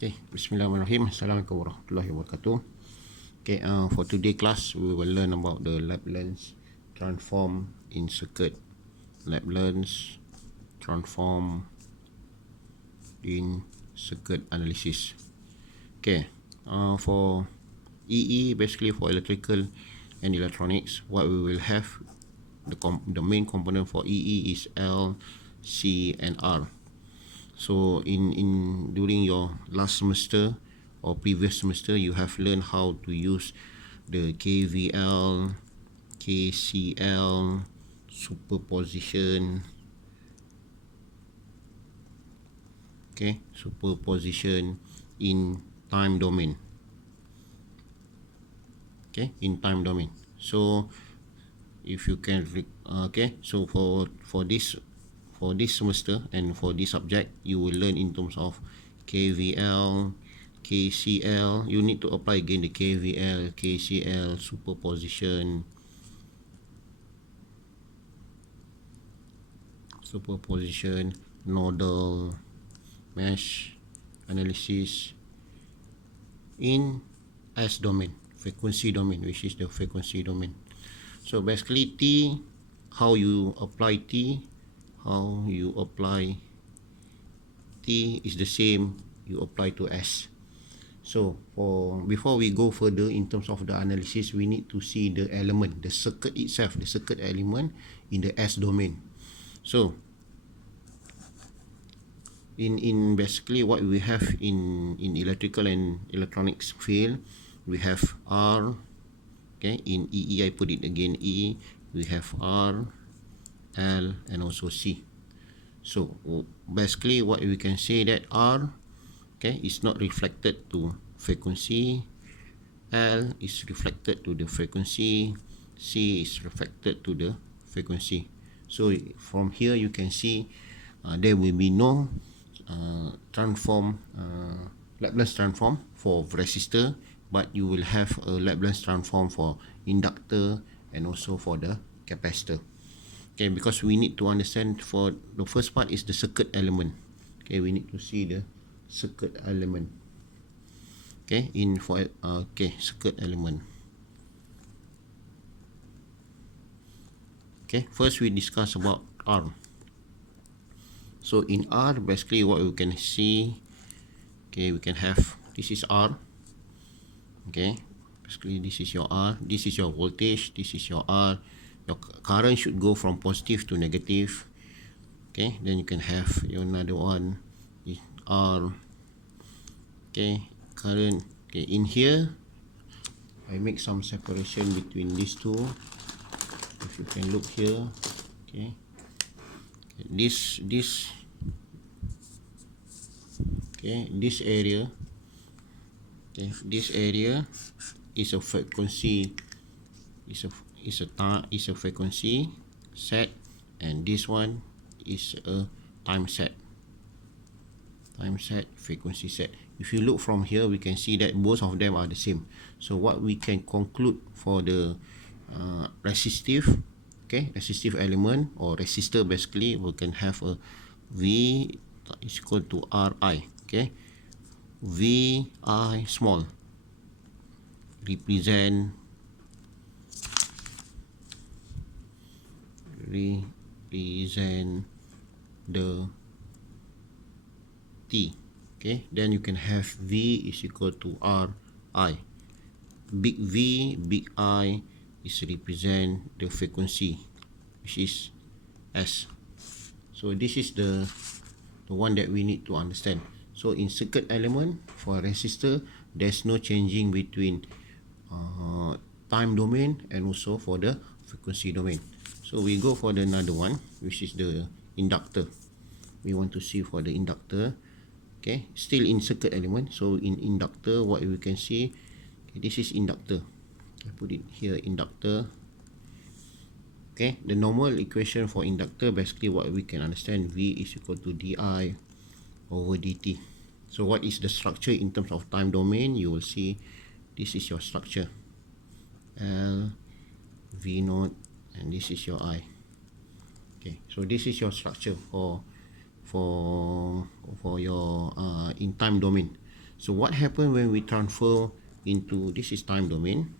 Okay, Bismillahirrahmanirrahim. Assalamualaikum warahmatullahi wabarakatuh. Okay, for today class, we will learn about the Laplace transform in circuit. Laplace transform in circuit analysis. Okay, for EE, basically for electrical and electronics, what we will have, the main component for EE is L, C, and R. So during your last semester or previous semester, you have learned how to use the KVL, KCL, superposition, superposition in time domain. In time domain. So if you can, so for this semester and for this subject, you will learn in terms of KVL, KCL. You need to apply again the KVL, KCL, superposition, nodal, mesh analysis in S domain, frequency domain, which is the frequency domain. So basically T, how you apply T is the same you apply to S. So before we go further in terms of the analysis, we need to see the element, the circuit itself, the circuit element in the S domain. So in basically what we have in electrical and electronics field, we have R. In EE, I put it again, E, we have R, L, and also C. So basically what we can say that R is not reflected to frequency, L is reflected to the frequency, C is reflected to the frequency. So from here you can see there will be no Laplace transform for resistor, but you will have a Laplace transform for inductor and also for the capacitor. Because we need to understand, for the first part is the circuit element. We need to see the circuit element. Circuit element. First we discuss about R. So in R, basically what we can see, we can have, this is R. Basically this is your R, this is your voltage, this is your R. Your current should go from positive to negative. Then you can have your another one is R. Current. In here I make some separation between these two. If you can look here, this area, this area is a frequency, is a frequency set, and this one is a time set, frequency set. If you look from here, we can see that both of them are the same. So what we can conclude for the resistive element or resistor, basically we can have a V is equal to Ri. Vi small represent the T. Then you can have V is equal to Ri. Big V, big I is represent the frequency, which is S. So this is the one that we need to understand. So in circuit element for resistor, there's no changing between time domain and also for the frequency domain. So we go for the another one, which is the inductor. We want to see for the inductor. Still in circuit element. So in inductor, what we can see, this is inductor. I put it here, inductor. The normal equation for inductor, basically what we can understand, V is equal to di over dt. So what is the structure in terms of time domain? You will see this is your structure, L, V naught, and this is your I. So this is your structure for your in time domain. So what happens when we transfer into, this is time domain,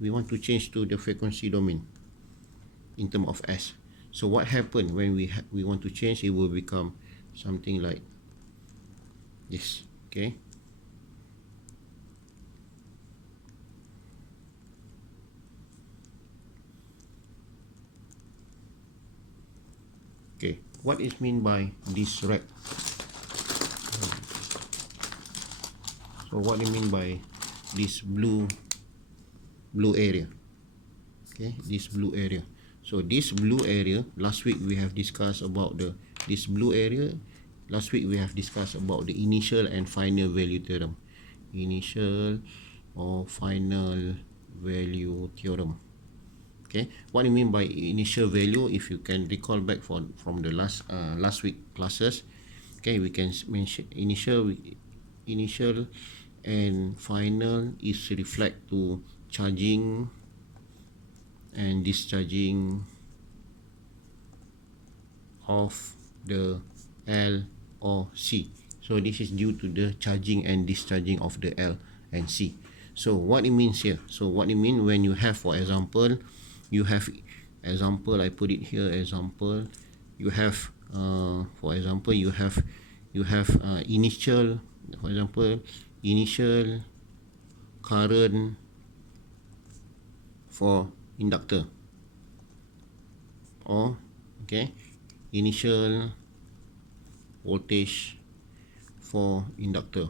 we want to change to the frequency domain in terms of S. So what happens when we want to change, it will become something like this. Okay, what is mean by this rect? So what do you mean by this blue area? Okay, this blue area. So this blue area, last week we have discussed about this blue area. Last week we have discussed about the initial and final value theorem. Initial or final value theorem. Okay, what do you mean by initial value? If you can recall back from the last week classes, okay, we can mention initial and final is reflect to charging and discharging of the L or C. So this is due to the charging and discharging of the L and C. So what it means here, so what it means when you have, for example, you have example, I put it here, example, you have for example, you have initial, for example, initial current for inductor, or okay, initial voltage for inductor.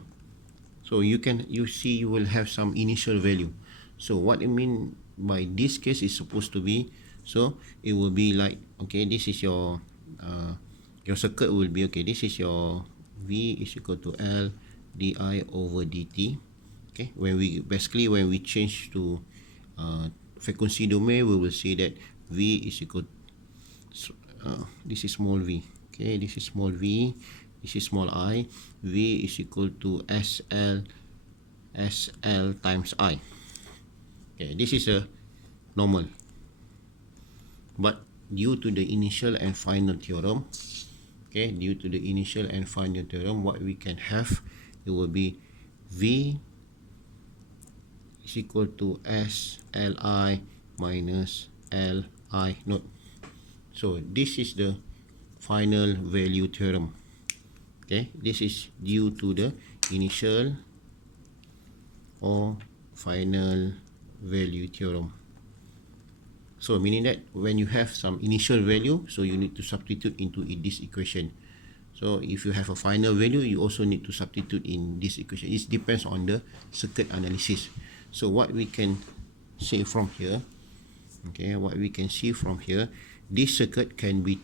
So you see you will have some initial value. So what I mean by this case is supposed to be, so it will be like, okay, this is your circuit will be, okay, this is your V is equal to L di over dt. Okay, when we change to frequency domain, we will see that V is equal this is small v, okay, this is small v, this is small I, V is equal to SL times I. Okay, this is a normal, but due to the initial and final theorem, okay, due to the initial and final theorem, what we can have, it will be V is equal to SLI minus LI naught. So this is the final value theorem. Okay, this is due to the initial or final value theorem. So meaning that when you have some initial value, so you need to substitute into this equation. So if you have a final value, you also need to substitute in this equation. It depends on the circuit analysis. So what we can say from here, okay, what we can see from here, this circuit can be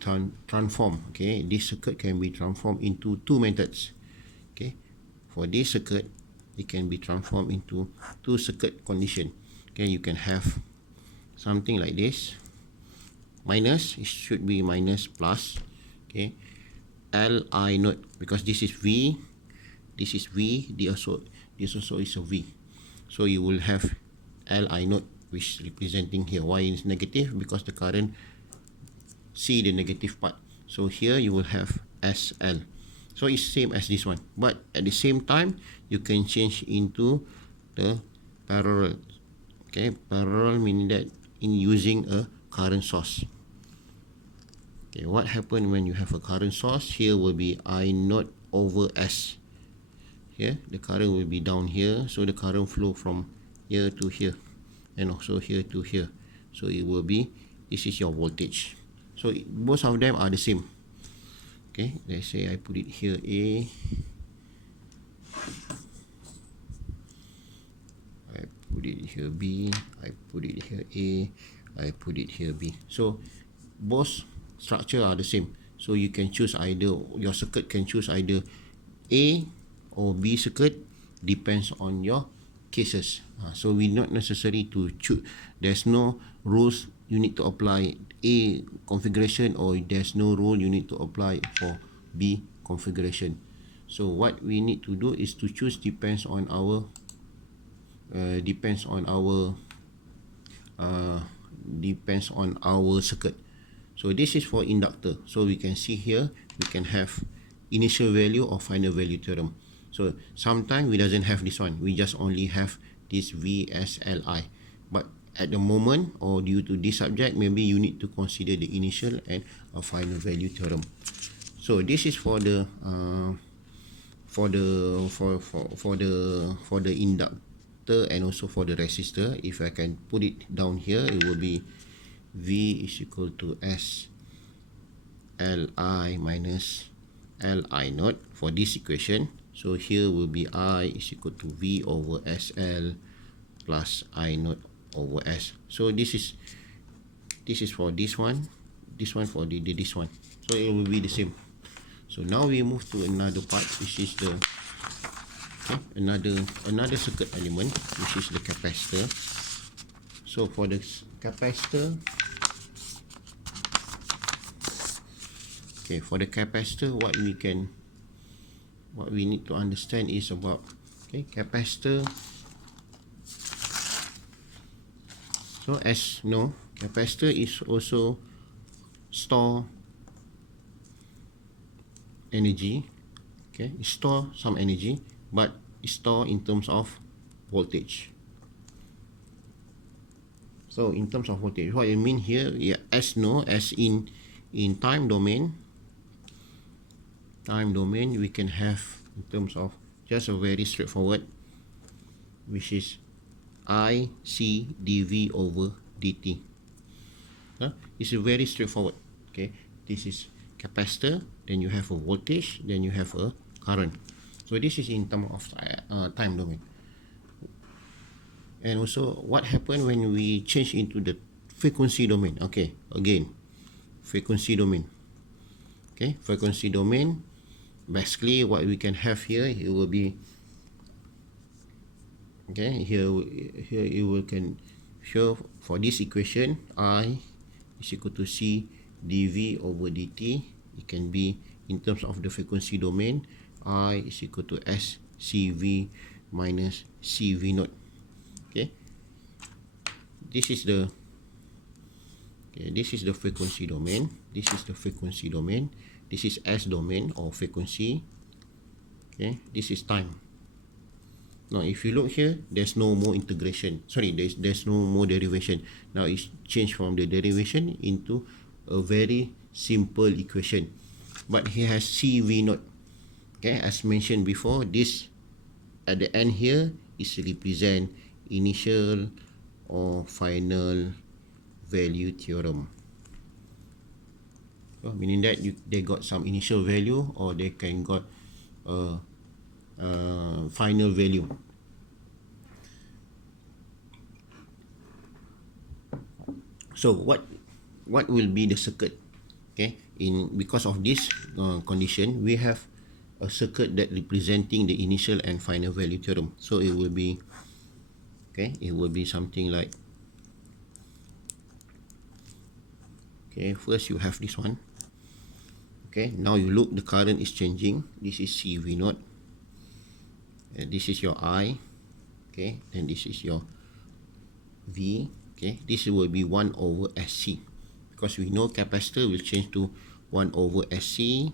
transformed. Okay, this circuit can be transformed into two methods. Okay, for this circuit, it can be transformed into two circuit condition. Okay, you can have something like this, minus, it should be minus plus, okay, Li naught, because this is V, this is V, this also is a V. So you will have Li naught, which is representing here. Why is negative? Because the current see the negative part. So here you will have SL. So it's same as this one, but at the same time you can change into the parallel. Okay, parallel meaning that in using a current source. Okay, what happens when you have a current source? Here will be I naught over S. Here the current will be down here, so the current flow from here to here, and also here to here. So it will be, this is your voltage. So both of them are the same. Okay, let's say I put it here A, I put it here B, I put it here A, I put it here B. So both structure are the same. So you can choose either, your circuit can choose either A or B circuit, depends on your cases. So we not necessary to choose. There's no rules you need to apply A configuration, or there's no rule you need to apply for B configuration. So what we need to do is to choose depends on our circuit. So this is for inductor. So we can see here we can have initial value or final value theorem. So sometimes we doesn't have this one, we just only have this VSLI, but at the moment or due to this subject, maybe you need to consider the initial and a final value theorem. So this is for the inductor and also for the resistor. If I can put it down here, it will be V is equal to S Li minus Li naught for this equation. So here will be I is equal to V over SL plus I naught over S. So this is for this one for this one. So it will be the same. So now we move to another part, which is the another circuit element, which is the capacitor. So for the capacitor, okay, for the capacitor, what we need to understand is about, okay, capacitor. So as you know, capacitor is also store energy, okay, it store some energy, but it store in terms of voltage. So in terms of voltage, what I mean here, yeah, as in time domain, we can have in terms of just a very straightforward, which is I C dV over dt. It's a very straightforward. Okay, this is capacitor, then you have a voltage, then you have a current. So this is in terms of time domain. And also, what happened when we change into the frequency domain? Okay, again, frequency domain. Okay, frequency domain. Basically, what we can have here, it will be, okay, here it will can show for this equation, I is equal to C dV over dt. It can be in terms of the frequency domain, I is equal to S CV minus CV naught. Okay, this is the frequency domain. This is the frequency domain. This is S domain or frequency. Okay, this is time. Now if you look here, there's no more integration. Sorry, there's no more derivation. Now it's changed from the derivation into a very simple equation, but he has CV naught. Okay, as mentioned before, this at the end here is represent initial or final value theorem. So meaning that they got some initial value or they can got a final value. So what will be the circuit? Okay, because of this condition, we have a circuit that representing the initial and final value theorem. So it will be, okay, it will be something like, okay, first you have this one. Okay, now you look, the current is changing. This is CV naught. This is your I. Okay, and this is your V. Okay, this will be 1 over SC, because we know capacitor will change to 1 over SC,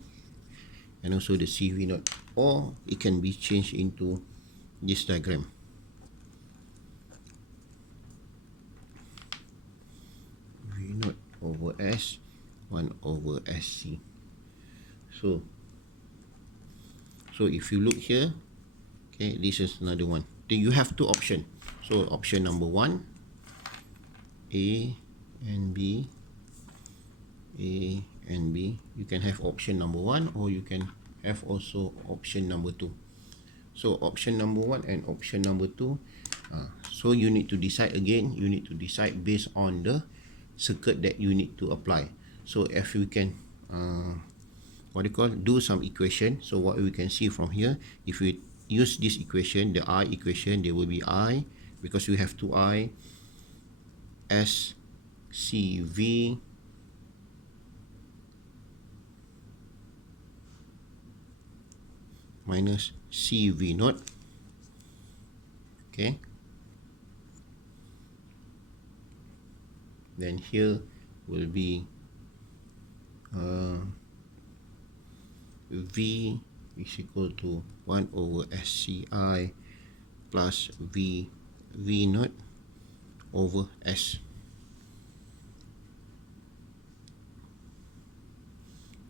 and also the CV naught, or it can be changed into this diagram. V naught over S, 1 over SC. So if you look here, okay, this is another one. Then you have two options. So option number 1, A and B, A and B. You can have option number 1, or you can have also option number 2. So option number 1 and option number 2. So you need to decide again. You need to decide based on the circuit that you need to apply. So if you can do some equation. So what we can see from here, if we use this equation, the I equation, there will be I, because we have 2I, S CV minus CV naught. Okay, then here will be V is equal to 1 over SCI plus V naught over S.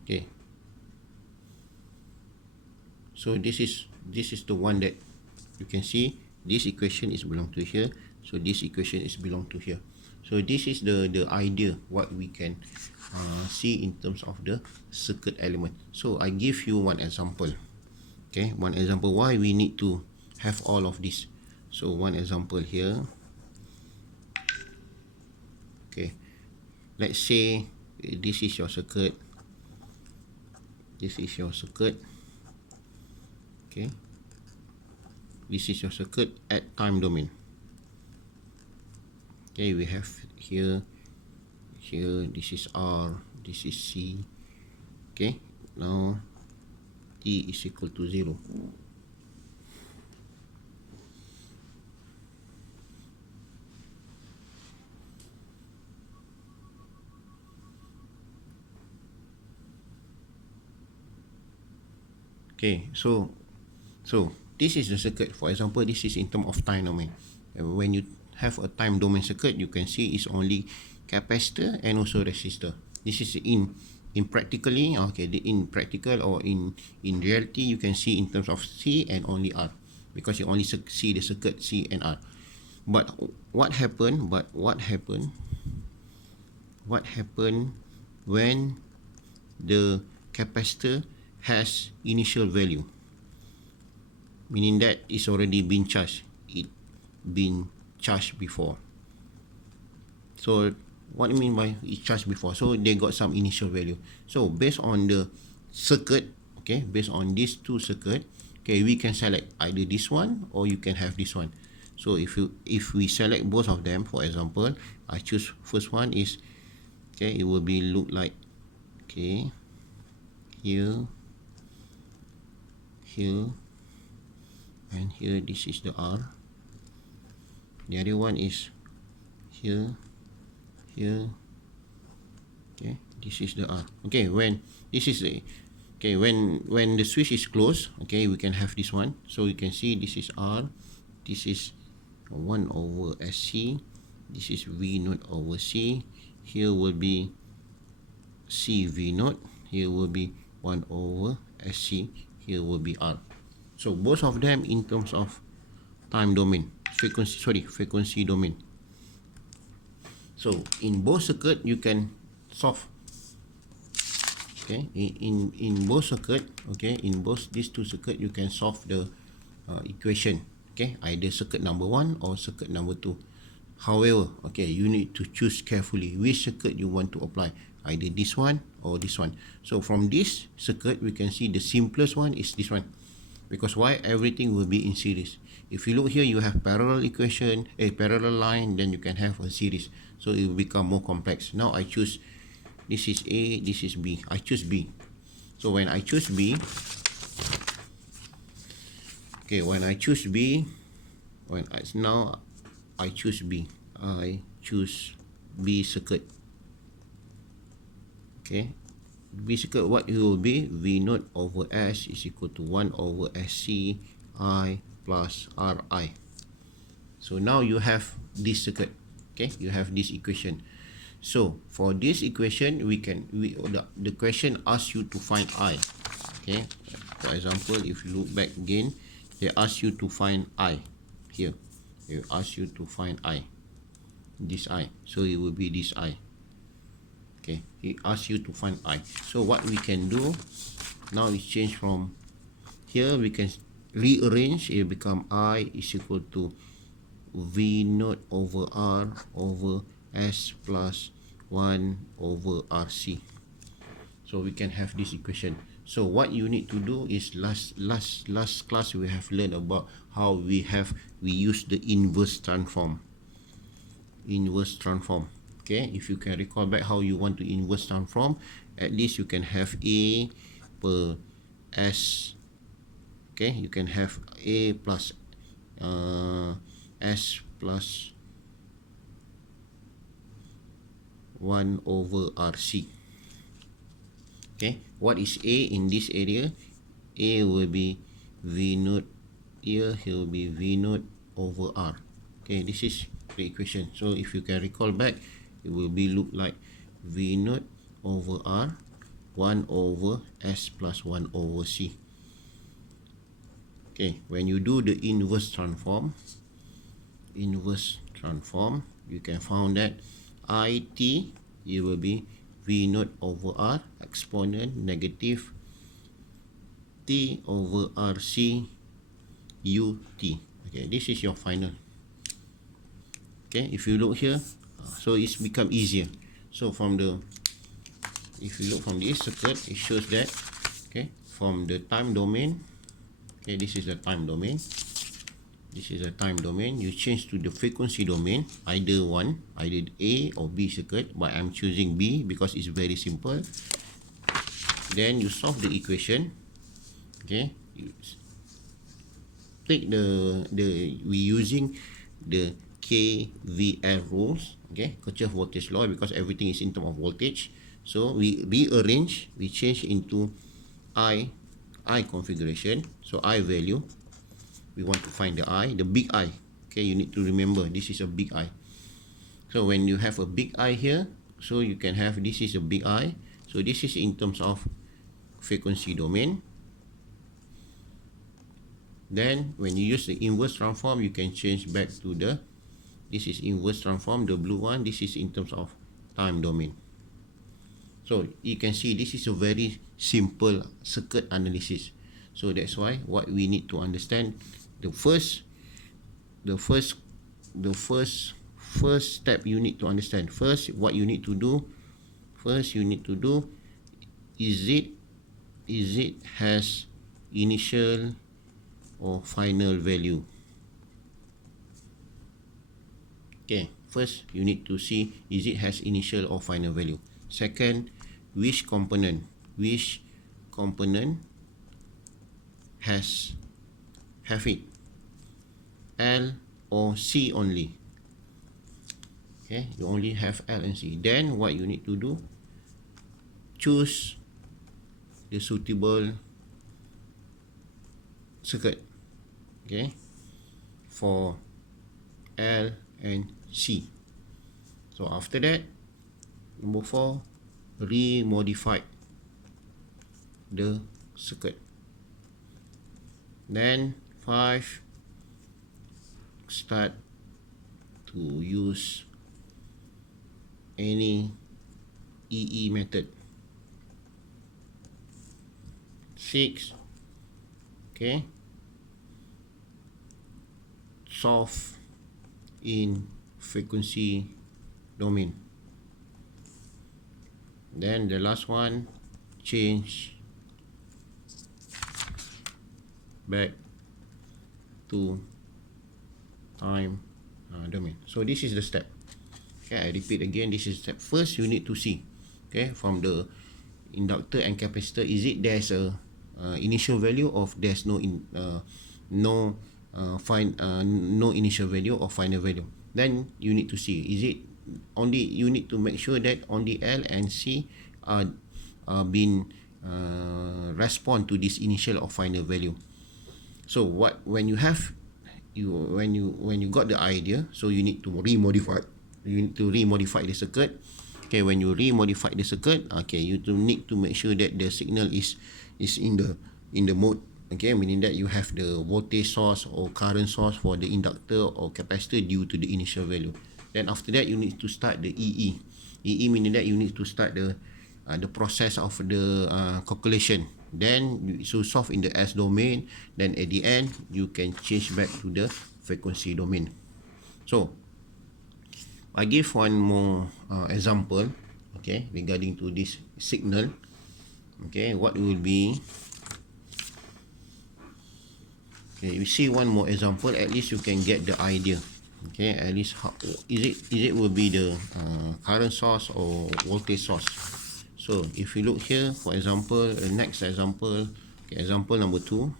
Okay, so this is the one that you can see. This equation is belong to here, so this equation is belong to here. So this is the idea what we can see in terms of the circuit element. So I give you one example. Okay, one example why we need to have all of this. So one example here. Okay, let's say this is your circuit. This is your circuit. Okay, this is your circuit at time domain. Okay, we have here, this is R, this is C. Okay, now T is equal to 0. Okay, so this is the circuit. For example, this is in terms of time domain. When you have a time domain circuit, you can see it's only capacitor and also resistor. This is in practically, okay, in practical or in reality, you can see in terms of C and only R, because you only see the circuit C and R. But what happened when the capacitor has initial value, meaning that it's already been charged, before. So what do you mean by it charged before? So they got some initial value. So based on the circuit, okay, based on these two circuit, okay, we can select either this one or you can have this one. So if we select both of them, for example, I choose first one is, okay, it will be look like, okay, here, and here, this is the R. The other one is here, okay, this is the R. Okay, when this is the, okay, when the switch is closed, okay, we can have this one. So you can see this is R, this is 1 over SC, this is V naught over C. Here will be C V naught, here will be 1 over SC, here will be R. So both of them in terms of time domain, frequency domain. So in both circuit you can solve. Okay, in both circuit, okay, in both these two circuit you can solve the equation. Okay, either circuit number 1 or circuit number 2. However, okay, you need to choose carefully which circuit you want to apply, either this one or this one. So from this circuit we can see the simplest one is this one, because why? Everything will be in series. If you look here, you have parallel equation, a parallel line, then you can have a series, so it will become more complex. Now I choose, this is A, this is B, I choose B. So when I choose B, okay, now I choose B, I choose B circuit. Okay, B circuit, what it will be? V naught over S is equal to 1 over SC I plus Ri. So now you have this circuit. Okay, you have this equation. So for this equation, the question asks you to find I. Okay, for example, if you look back again, they ask you to find I here. They ask you to find I, this I. So it will be this I. Okay, he asks you to find I. So what we can do now is change from here, we can rearrange, it become I is equal to V naught over R over S plus 1 over RC. So we can have this equation. So what you need to do is last class we have learned about how we use the inverse transform. Okay, if you can recall back how you want to inverse transform, at least you can have A per S. Okay, you can have A plus S plus 1 over RC. Okay, what is A in this area? A will be V naught here will be V naught over R. Okay, this is the equation. So if you can recall back, it will be look like V naught over R 1 over S plus 1 over C. Okay, when you do the inverse transform, you can find that IT, it will be V naught over R exponent negative T over RC UT. Okay, this is your final. Okay, if you look here, so it's become easier. So from the, if you look from this circuit, it shows that, okay, from the time domain, okay, this is the time domain. This is a time domain. You change to the frequency domain, either one, either A or B circuit, but I'm choosing B because it's very simple. Then you solve the equation. Okay, you take we using the KVL rules. Okay, Kirchhoff voltage law, because everything is in terms of voltage. So we rearrange, we change into I configuration. So I value, we want to find the big I. Okay, you need to remember this is a big I. So when you have a big I here, so you can have, this is a big I. So this is in terms of frequency domain. Then when you use the inverse transform, you can change back to the, this is inverse transform, the blue one. This is in terms of time domain. So you can see this is a very simple circuit analysis. So that's why what we need to understand, the first step you need to understand. First, what you need to do, is it has initial or final value. Okay, first you need to see, is it has initial or final value. Second, which component have it, L or C only. Okay, you only have L and C. Then what you need to do, choose the suitable circuit, okay, for L and C. So after that, number 4, remodify the circuit. Then 5, start to use any EE method. 6, okay, solve in frequency domain. Then the last one, change back to time domain. So this is the step. Okay, I repeat again, this is step. First, you need to see, okay, from the inductor and capacitor, is it there's a initial value, or there's no no initial value or final value. Then you need to see, is it only, you need to make sure that only L and C are been respond to this initial or final value. So when you have, when you got the idea, so you need to remodify the circuit. Okay, when you remodify the circuit, okay, you need to make sure that the signal is in the mode, okay, meaning that you have the voltage source or current source for the inductor or capacitor due to the initial value. Then after that, you need to start the EE meaning that you need to start the process of the calculation. Then you solve in the S domain. Then at the end, you can change back to the frequency domain. So I give one more example, okay, regarding to this signal. Okay, what will be, okay, you see one more example, at least you can get the idea. Okay, at least how is it will be the current source or voltage source. So if you look here, for example, the next example, okay, example number 2.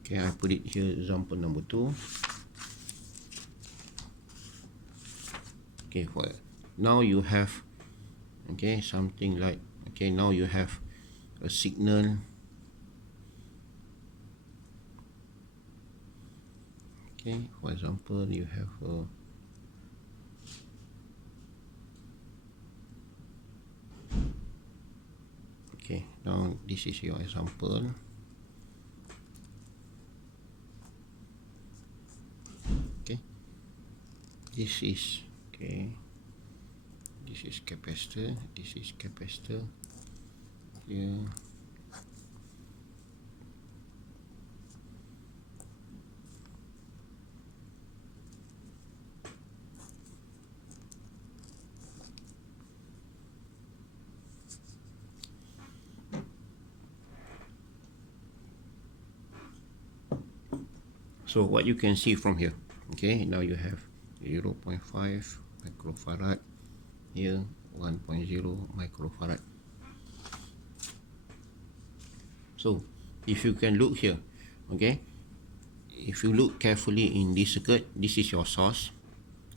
Okay, I put it here, example number 2. Okay, now you have, okay, something like, okay, now you have a signal, okay, for example, you have a okay, now this is your example. Okay, this is, okay, this is capacitor, this is capacitor here. So what you can see from here, okay, now you have 0.5 microfarad here, 1.0 microfarad. So if you can look here, okay, if you look carefully in this circuit, this is your source,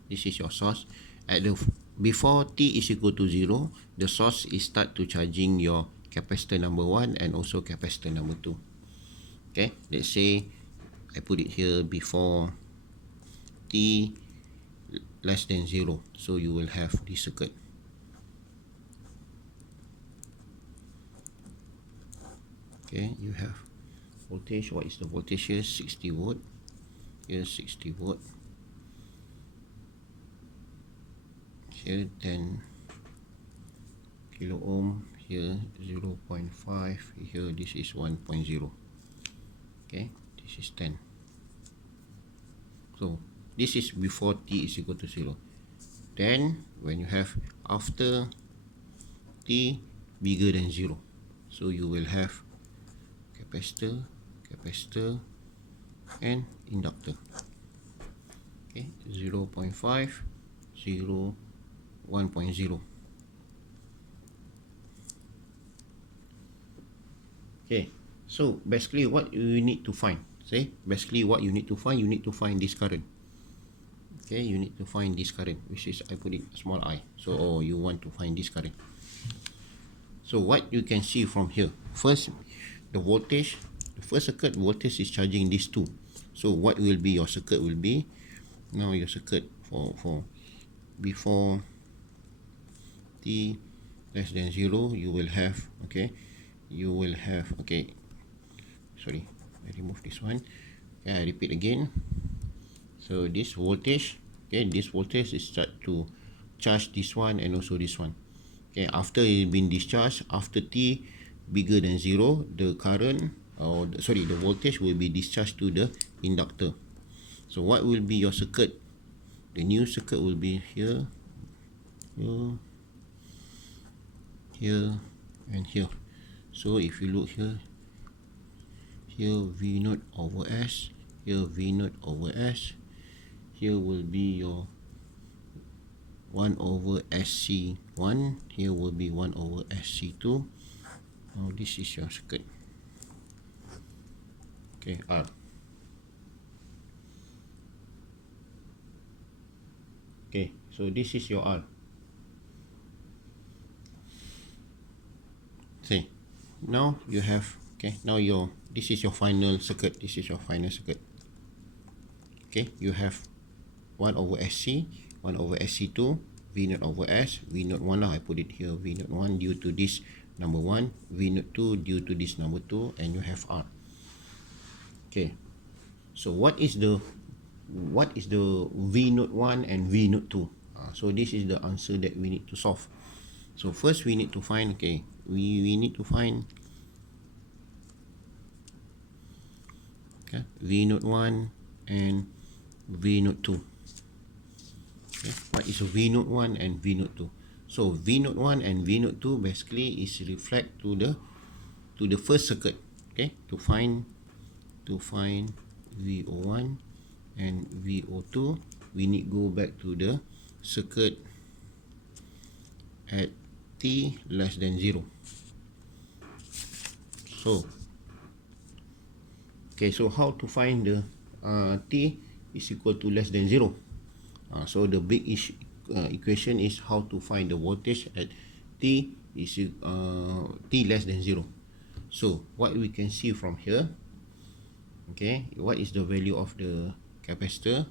this is your source. At the before t is equal to 0, the source is start to charging your capacitor number 1 and also capacitor number 2. Okay, let's say I put it here before t less than 0, so you will have this circuit. Okay, you have voltage. What is the voltage here? 60 volt. Here 60 volt. Here 10 kilo ohm. Here 0.5. Here this is 1.0. Okay, this is 10. So this is before t is equal to 0. Then when you have after t bigger than 0, so you will have capacitor, capacitor and inductor. Okay, 0.5, 0, 1.0. Okay, so basically what you need to find, basically what you need to find this current. Okay, you need to find this current, which is, I put it small I. So you want to find this current. So what you can see from here, first, the voltage, the first circuit voltage is charging these two. So what will be your circuit will be, now your circuit for before t less than 0, you will have, okay, you will have, okay, sorry, I remove this one. Okay, I repeat again. So this voltage, okay, this voltage is start to charge this one and also this one. Okay, after it been discharged, after t bigger than 0, the current, or sorry, the voltage will be discharged to the inductor. So what will be your circuit? The new circuit will be here, here, here, and here. So if you look here, here V0 over S, here V0 over S, here will be your 1 over SC1, here will be 1 over SC2. Now this is your circuit. Okay, R. Okay, so this is your R. See, now you have, okay, now this is your final circuit. This is your final circuit. Okay, you have 1 over SC, 1 over SC2, V0 over S, V0 1 lah, I put it here, V0 1 due to this number 1, V0 2 due to this number 2, and you have R. Okay, so what is the V0 1 and V0 2? So this is the answer that we need to solve. So first we need to find, okay, we need to find, okay, V0 1 and V0 2. Okay, what is V0 1 and V0 2? So V0 1 and V0 2 basically is reflect to the first circuit. Okay, to find VO1 and VO2, we need go back to the circuit at t less than 0. So okay, so how to find the t is equal to less than 0? So the big issue, equation is how to find the voltage at t is t less than 0. So what we can see from here, okay, what is the value of the capacitor?